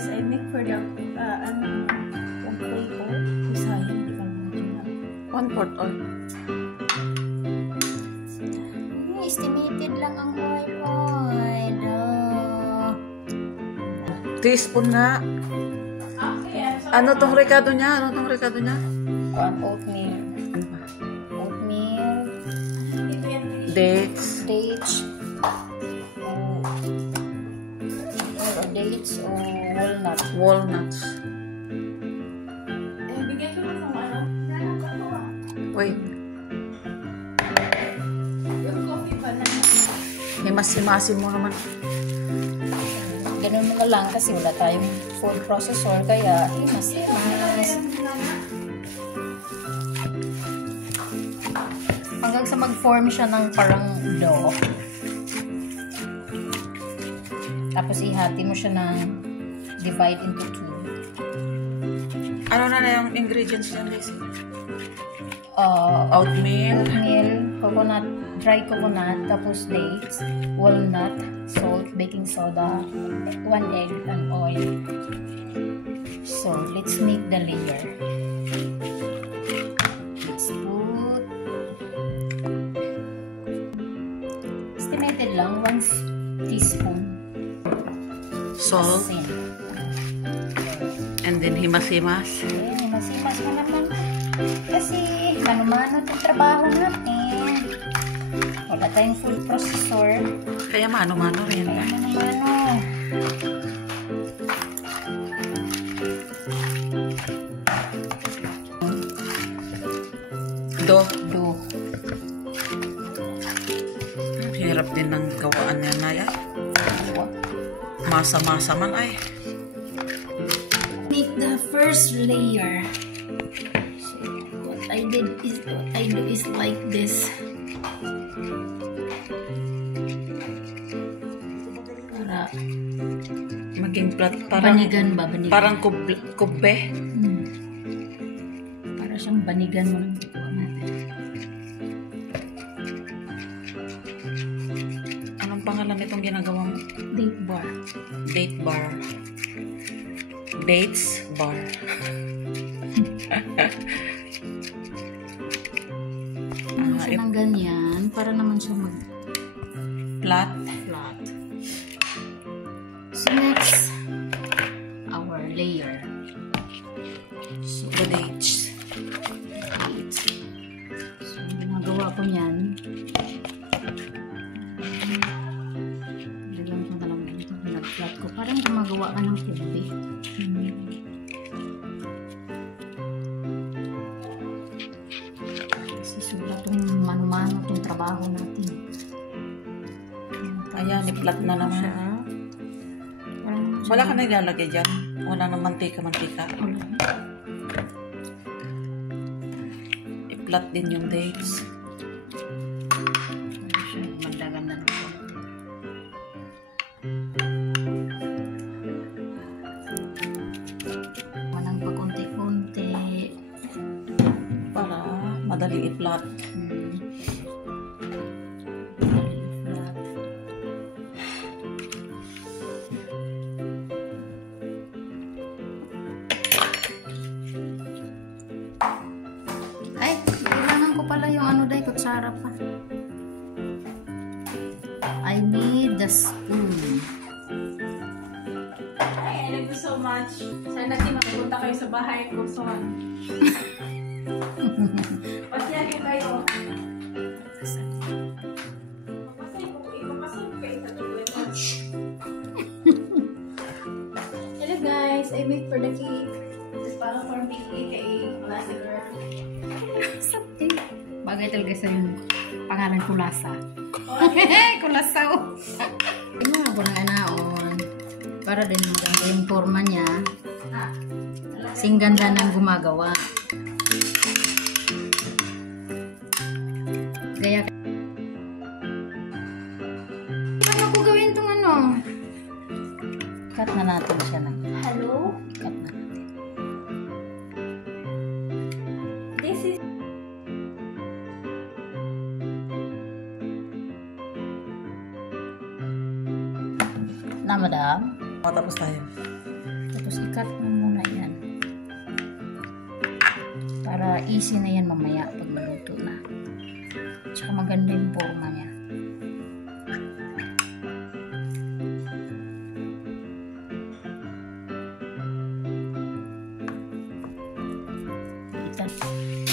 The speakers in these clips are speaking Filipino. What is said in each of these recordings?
guys, I make for the one flavor. Sayang, hindi ka naman 1/4 oil. Estimated lang ang oil. Teaspoon nga. Ano tong rekado niya? Oatmeal. Ano ba? Oatmeal. Dates. Dates. Dates o walnuts. Walnuts. Bigyan ko ng ano? Wait. Yung coffee pa na. Himas-himasin mo naman. Ganun mo na lang kasi wala tayong food processor kaya himas-himas. Hanggang sa mag-form siya ng parang dough. Tapos ihati mo siya ng divide into 2. Ano na yung ingredients niya, Lizzie? Oatmeal, coconut, dry coconut, tapos dates, walnut, salt, baking soda, 1 egg, and oil. So, let's make the layer. Let's put estimated lang 1 teaspoon Salt. asin. And then himas-himas. Okay, himas-himas mo naman. Kasi mano-mano itong trabaho natin. Wala tayong food processor. Kaya mano-mano rin. Kaya mano-mano. Do. Hirap din ng gawaan niya na yan. Masa-masa man ay. Make the first layer. So, what I do is like this. Para Maging plat. Parang, banigan ba? Banigan. Parang kubbe. Para siyang banigan mo ng buko natin. Anong pangalan itong ginagawa mo? Date bar. Date bar. Dates bar. Ano siya ng ganyan para naman siya Flat. flat. So next, our layer. So, the dates. So, ang ginagawa ko niyan, lagyan ko na lang ito, nag-flat ko. Parang gumagawa ka ng kubi. Kasi sulat itong mano-mano itong trabaho natin. Ayan, i-flat na naman. Wala ka na ilalagay dyan. Wala nang mantika-mantika. I-flat din yung dates. Magdagan na ito. Manang pa konti-konti. Para madali i-flat. Ay, kailangan ko pala yung ano dahil kutsara pa. I need the spoon. Hi, I love you so much. Sana din makapunta kayo sa bahay ko. So, pasyali kayo. Hello guys, I made for the cake. This is para for me kay Classic Girl. Something. Bagay talaga sa yung pangalan Kulasa. Kulasa o. Tingnan ako ng anaon. Para din maganda yung forma niya. Singganda ng gumagawa. Gaya ka. Paano ko gawin itong ano? Cut na natin siya ng. Hello? Cut na natin. This is Na, madam? Tapos tayo. Tapos i-cut mo muna yan. Para easy na yan mamaya pag maluto na. Tsaka maganda yung forma niya.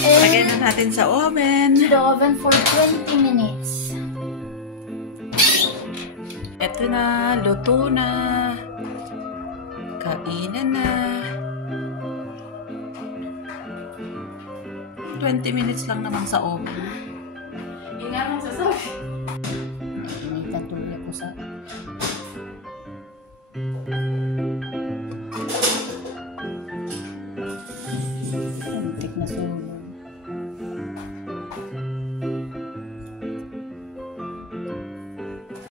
Lagay na natin sa oven. To the oven for 20 minutes. Ito na, luto na. Kainan na. 20 minutes lang naman sa oven. Yun nga lang sasabi.